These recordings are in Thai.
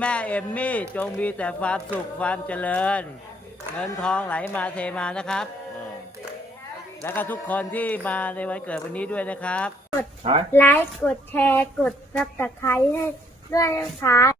แม่เอมมี่จงมีแต่ความสุขความเจริญ เงินทองไหลมาเทมานะครับ แล้วก็ทุกคนที่มาในวันเกิดวันนี้ด้วยนะครับ กดไลค์กดแชร์กดซับสไครต์ด้วยนะคะ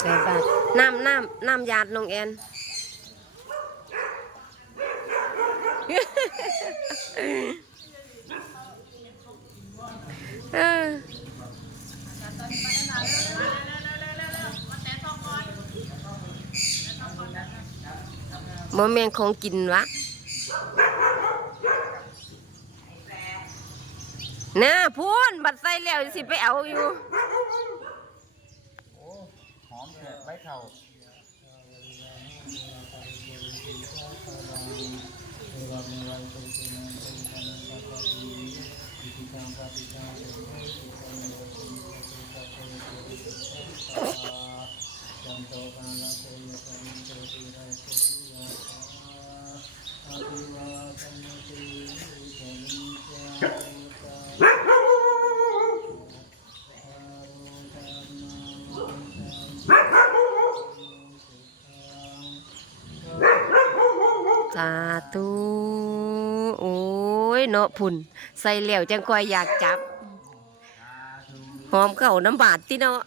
ใส่บาตรน้ำน้ำน้ำยาดน้องแอนเออโมเมนของกินวะน่าพูนบัดใส่แล้วสิไปเอาอยู่ อมเลยไว้เข่าสาธุโอ้ยเนาะพุ่นใส่แล้วจังค่อยอยากจับ หอมเข่าน้ำบาดติเนาะ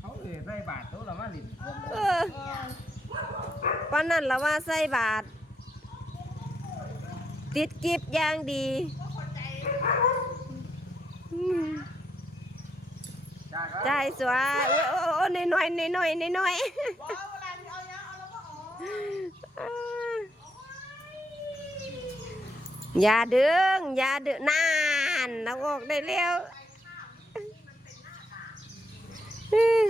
เขาเอ่ยได้บาทตัวละมาหลินเออปานนั้นละว่าใส่บาท ติดกิบอย่างดีอืมใจายสวยโอ้ยโอ้ยโอ้ยน้อยๆน้อยๆน้อย อย่าดึง อย่าดึงนานเราออกได้แล้วอืม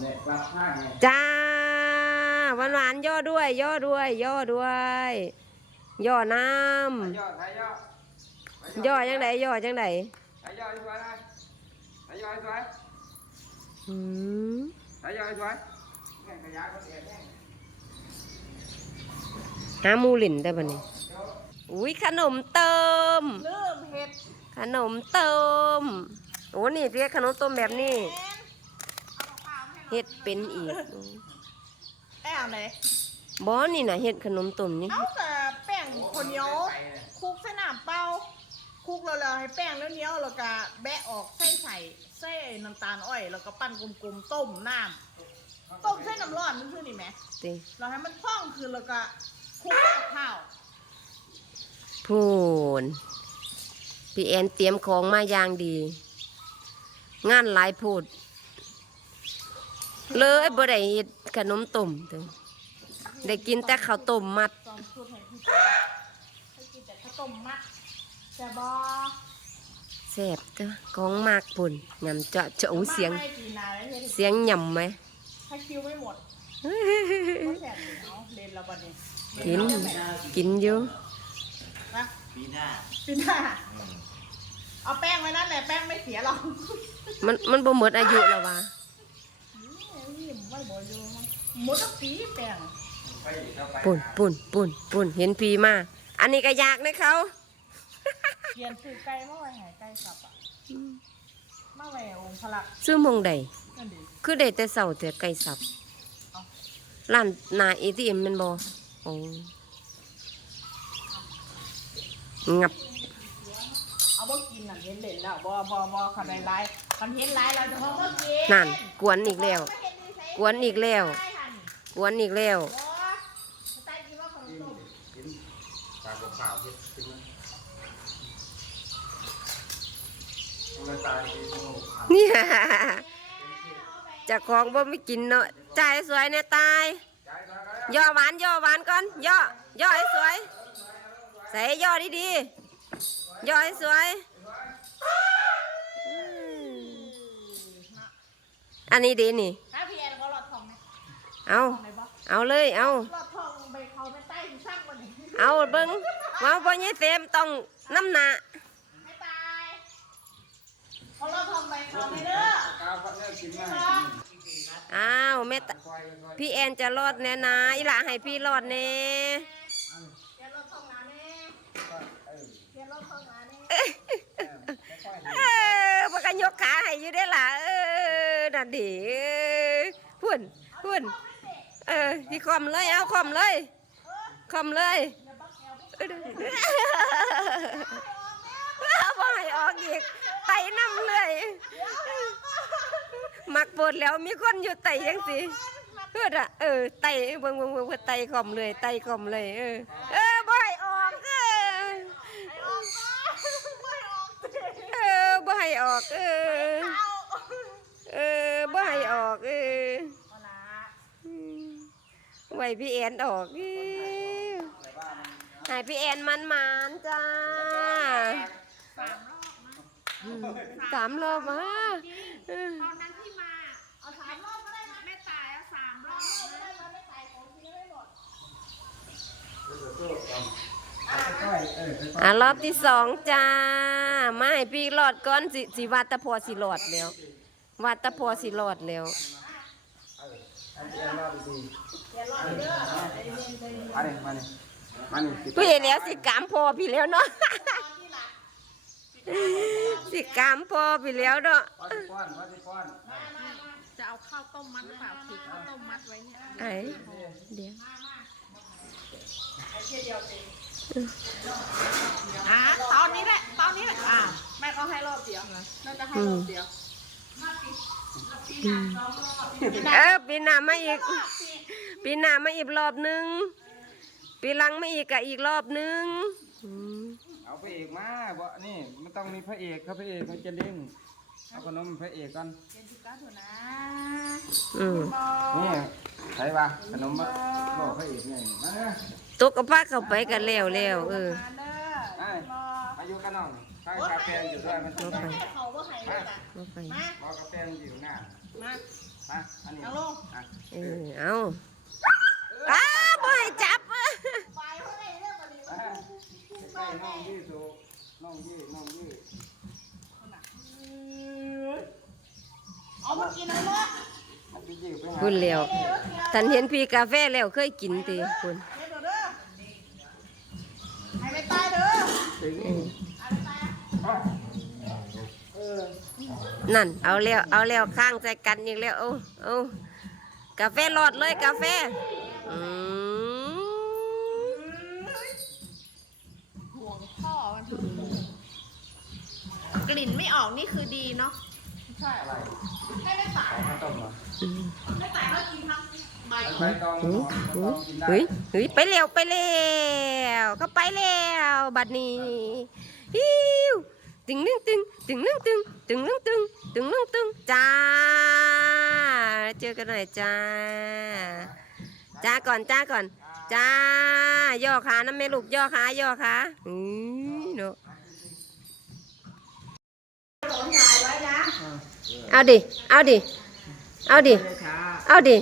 เนี่ยปลาผ้าไงจ้าหวานหวานๆย่อด้วย ย่อด้วย ย่อด้วย ย่อน้ย่อถ่ายย่อำย่อจังไดย่อจังไดถ่ายย่อให้สวยนะถ่ายย่อให้สวยอืมถ่ายย่อให้สวยแม่งขยะก็เสียแน่ หาหมูหลินได้ปะนี่อุ้ยขนมเติม เริ่มเห็ดขนมเติมโอ้นี่เรียกขนมต้มแบบนี้เฮ็ดเป็นอีกแป้งไหนบอนี่นะเฮ็ดขนมต้มนี่เอาแต่แป้งคนเหนียวคลุกใส่น้ำเปล่าคลุกแล้วๆให้แป้งแล้วเหนียวแล้วก็แบะออกใส่ใส่ใส่น้ำตาลอ้อยแล้วก็ปั้นกลมๆต้มน้ำต้มใส่น้ำร้อนนั่นคือนี่ไหมติเราให้มันพองคือแล้วก็ คลุกกับข้าวพูนพี่แอนเตรียมของมาอย่างดี งานหลายโพูด เลยบ่ได้เฮ็ดขนมต้มเด้อได้กินแต่ข้าวต้มมัดตอนพูดให้พี่ให้กินแต่ข้าวต้มมัดแต่บอแซ่บเด้อของมากปุ่นยำเจาะเจาะอู้เสียง ไม่ปีนาแล้วเฮ็ดเสียงยำไหม ถ้าคิวไม่หมดก็แสบอยู่เนาะเล่นและบัดนี้ กิน กินอยู่นะปีหน้าปีหน้าเอาแป้งไว้นั่นแหละแป้งไม่เสียหรอกมันมันบ่หมดอายุแล้ววะนี่ไม่บ่อยู่มั้งหมดแล้วปีแป้งไปอีกเข้าไปปุ่นปุ่นปุ่นปุ่นเห็นพีมาอันนี้ก็อยากนะเขาเขียนสื่อไก่มาไว้ใหายไก่สับอะมาไว้องค์พระลักษณ์ซื้อหมองใดนั่นดิคือได้แต่เสาแต่ไก่สับเอ้าร้านหนาเอทีเอ็มมันบ่โอ้ งับเอาบ่กินน่ะเห็นเด่นแล้วบ่บ่บ่คันใดไลฟ์คันเห็นไลฟ์เราจะพอบ่กินนั่นกวนอีกแล้ว กวนอีกแล้ว กวนอีกแล้วบ่ใต้กินว่าขนมต้มกินปลาเปล่าๆเฮ็ดกินมันตายกินโอ้เนี่ยจะของบ่ไม่กินเนาะใจสวยเนี่ยตาย ย่อหวานย่อหวานก่อนย่อย่อให้สวย ใส่ย่อดีๆย่อให้สวยอืมอันนี้ดีนี่ ถ้าพี่แอนก็หลอดทองไหมเอาไหนบอกเอาเลยเอาหลอดทองใบเขาไม่ใต้ถึงสร้างวันนี้เอาเบิ้งว่าบ่ยี่เต็มต้องน้ำหนาไม่ตาย เขาหลอดทองใบเขาไม่เด้ออ้าวแม่ตะพี่แอนจะรอดแน่นะอีหลาให้พี่รอดแน่เดี๋ยวหลอดทองหนาแน่เดี๋ยวหลอดทองหนาแน่เออมันก็ยกขาให้อยู่ได้อล่ะเออนั่นดิเออพุ่นพุ่นเออพี่คอมเลยเอาคอมเลยคอมเลยเอาบ่ให้ออกอีก ไตน้ำเลยมักปวดแล้วมีคนอยู่ไตยังสิเพื่ออะเออไตเบิ่งเบิ่งเบิ่งเพื่อไตคอมเลยไตคอมเลย เออ เออบ่ให้ออกเออเออบ่ให้ออกเออเออบ่ให้ออกเอออืมไว้พี่แอนออกเออให้พี่แอนมันมานจ้าอืม สามรอบมาเออตอนนั้นที่มา เอาสามรอบก็ได้นะไม่ตายเอาสามรอบก็ได้นะไม่ตายของที่ไม่หมดอะรอบที่สองจ้ามาให้พี่รอดก่อนสิสิวัดแตะพอสิรอดแล้ววัดแตะพอสิรอดแล้วมาดิมาดิมาดิสิพี่แล้วสิกามพอพี่แล้วเนาะ สิกามพอพี่แล้วเนาะป้อนป้อนป้อนจะเอาข้าวต้มมัดหรือเปล่าถือข้าวต้มมัดไว้เนี่ยไอ้เดี๋ยวอะตอนนี้แหละตอนนี้แหละอะแม่ก็ให้รอบเดียวน่าจะให้รอบเดียวเออปีหน้ามาอีก ปีหน้ามาอีกรอบหนึง ปีหลังมาอีกกะอีกรอบหนึง อืมเอาพระเอกมาบ่นี่มันต้องมีพระเอกครับพระเอกมันจะเล่งเอาขนมพระเอกก่อนอืมนี่ใส่ป่ะขนมบ่บอกพระเอกไงมาตกกระพาเข้าไปกันแล้วแล้วเออไอ้อายุกันน้องข้างกาแฟอยู่ด้วยมันต้องไปเขาก็ให้เลยจ้ะเอาไปมาบอกกาแฟอยู่หน้ามามาอันนี้เอาลงอะเออเอาอ้าบ่ให้จับ ไปเขาได้เรื่องวันนี้ อะ ใส่น้องยืดสูน้องยืดน้องยืดเอามากินเอาหมดเอาไปยืดไปหาคุณแล้วท่านเห็นพี่กาแฟแล้วเคยกินติคุณเดี๋ยวเด้อให้ไม่ตายเด้อนั่น เอาแล้วเอาแล้วข้างใจกันอีกแล้วเอาเอากาแฟหลอดเลยกาแฟอืม ห่วงพ่อมัน กลิ่นไม่ออกนี่คือดีเนาะใช่อะไรให้ไม่ตายข้าวต้มเหรอไม่ตายก็กินทั้งใบใบตองหอมใบตองกินได้เฮ้ยเฮ้ยไปเร็วไปเร็วก็ไปแล้วบัดนี้ฮิวตึงนึงตึงตึงนึงตึงตึงนึงตึงตึงนึงตึงจ้าเจอกันหน่อยจ้าจ้าก่อนจ้าก่อนจ้าย่อขาน้ำแม่ลูกย่อขาย่อขาอือเนาะ เอาดิ เอาดิ เอาดิ เอาดิ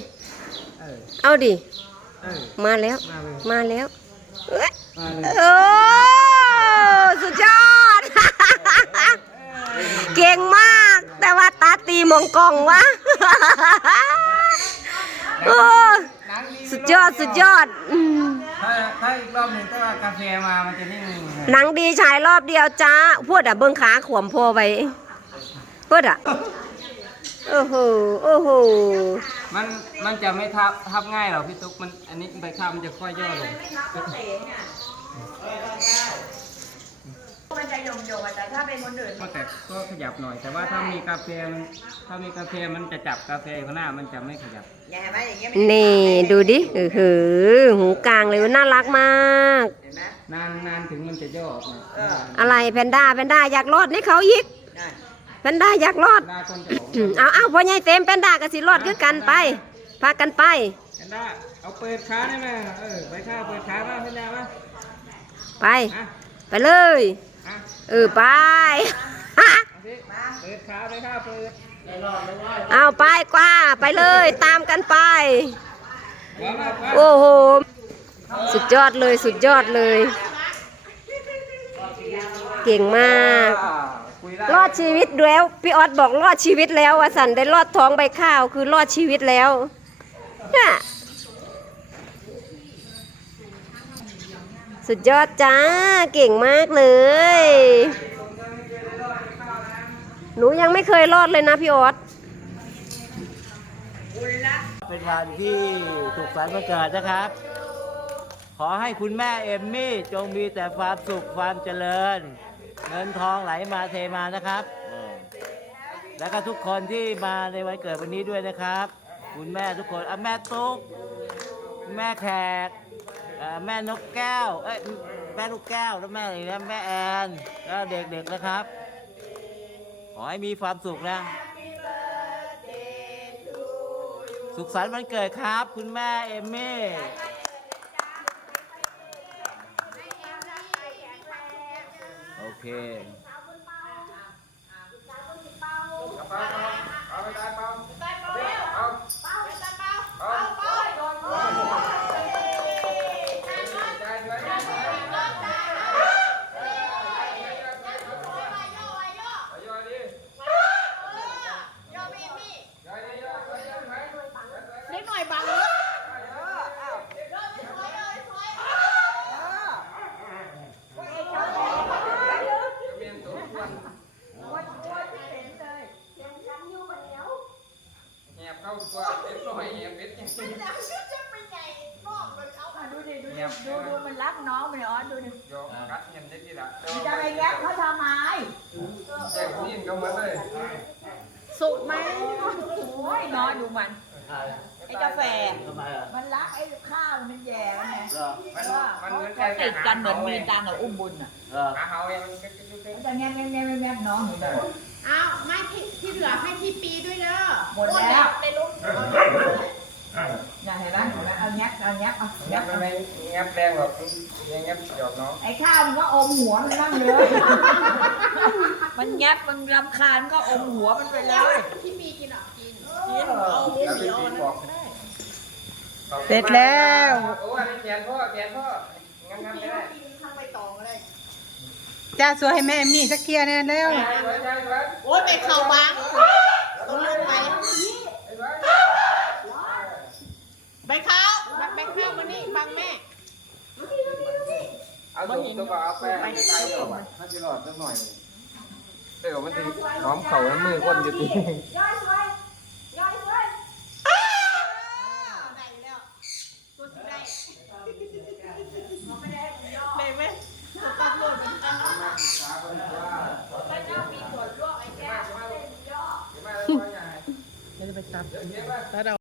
เออเอาดิ มาแล้ว มาแล้วโอ้สุดยอด เก่งมาก แต่ว่าตาตีมองกล้องวะโอ้สุดยอด สุดยอดอืม ถ้าถ้าอีกรอบหนึ่งถ้าว่ากาแฟมา มันจะนิ่งหนังดีฉายรอบเดียวจ้าพูดอะเบิ้งขาขวมโพอไว้พูดอะ โอ้โห โอ้โห มันมันจะไม่ทับทับง่ายหรอกพี่ตุ๊กมันอันนี้ใบข้าวมันจะค่อยย่อลง มันจะยงยงแต่ถ้าเป็นคนอื่นก็แต่ก็ขยับหน่อย แต่ว่าถ้ามีกาแฟมันถ้ามีกาแฟมันจะจับกาแฟข้างหน้ามันจะไม่ขยับนี่ดูดิเออหือหูกลางเลยน่ารักมากนานนานถึงมันจะย่อออกนะอะไรแพนด้าแพนด้าอยากรอดให้เขาอีกแพนด้าอยากรอดหน้าคนจะบอกอืมเอาเอาพ่อใหญ่เต็มแพนด้าก็สิรอดคือกันไปพากันไปแพนด้าเอาเปิดขาได้ไหมเออไปข้าวเปิดขามาแพนด้ามาไปอะไปเลยอะ เออไปเอาสิเปิดขาไปข้าวเปิดเอาไปกว่าไปเลยตามกันไปหัวมาว่าโอ้โห สุดยอดเลยสุดยอดเลย เก่งมากอ่าคุยได้รอดชีวิตแล้วพี่ออสบอกรอดชีวิตแล้ววสันได้รอดท้องใบข้าวคือรอดชีวิตแล้วน่ะ สุดยอดจ้า เก่งมากเลย หนูยังไม่เคยรอดเลยนะพี่ออสเป็นวันที่สุขสันต์วันเกิดนะครับ ขอให้คุณแม่เอมมี่จงมีแต่ความสุขความเจริญ เงินทองไหลมาเทมานะครับ แล้วก็ทุกคนที่มาในวันเกิดวันนี้ด้วยนะครับ คุณแม่ทุกคนอะแม่ตุ๊ก แม่แขก เอ่อแม่นกแก้ว เอ้ยแม่ลูกแก้วแล้วแม่อะไรนะแม่แอนแล้วเด็กๆนะครับ ขอให้มีความสุขนะ สุขสันต์วันเกิดครับ คุณแม่เอมมี่โอเคเล็กหน่อยบังเลย แอบเข้าตัวเอ็ดหน่อยแอบเอ็ดเนี่ยแอบดูดูมันรักน้องมันอ๋อดูดิโยมรักเงินได้ที่ละ จะไปแย้เขาทำไม แจ้งนี่ก็เหมือนเลย สุกไหมโอ้ยนอนดูมัน ไอ้กาแฟ ทำไมอะมันรักไอ้ข้าวมันแย่ไงเหรอมันมันเหมือนเขาติดกันเหมือนมีตังกับอุ้มบุญอะเหรอหาเฮาเองมันก็จะมันจะแง่แง่แง่แง่น้องหนูเลยอ้าวไม่ที่ที่เหลือให้พี่ปีด้วยเด้อหมดแล้วในรูปอย่าเห็นไหมเห็นไหมเอาแงะเอาแงะเอาเงียแงะบไม่เงียบแรงหรอกเงียบหยอกน้องไอ้ข้าวมันก็อมหัวมันบ้างเลยมันแงะมันรำคาญก็อมหัวมันไปเลยพี่ปีกินเหรอ กินกินเอาแล้วพี่ปีบอกเสร็จแล้ว โอ้ยแขนพ่อแขนพ่องั้นงั้นไม่ได้จ้าสวยให้แม่มีสักเทียเนี่ยแล้วโอ้ยไปเข่าบังต้องลงไปไว้ใบข้าวบักใบข้ามานี่บังแม่เอาถุงตัวเอาแป้งใส่ออกมาถ้าจะหลอดสักหน่อยเดี๋ยวมันจะหอมเข่าแล้วมือคนจะตี ได้แล้วตัวสิได้ได้ไหมตัดโลดมัน มาแล้ว